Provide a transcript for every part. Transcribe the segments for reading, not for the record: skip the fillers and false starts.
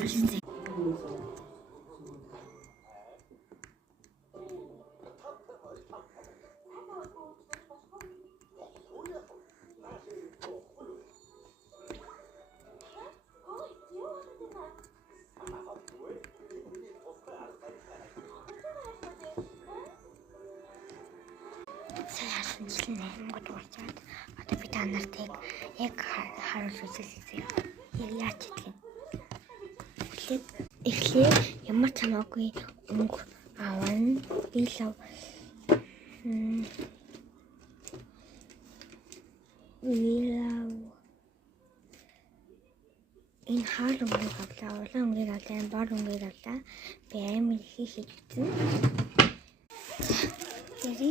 harusi. Saya sendiri mengucapkan atau kita nanti harus selesai ya cekin. Эхлээ ямар чамаагүй өнгө аван би лав энэ хаар өнгөийг авлаа, улаан өнгөийг авлаа, бор өнгөийг авлаа. Би амир хийхэд үзсэн. Тэри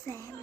Saya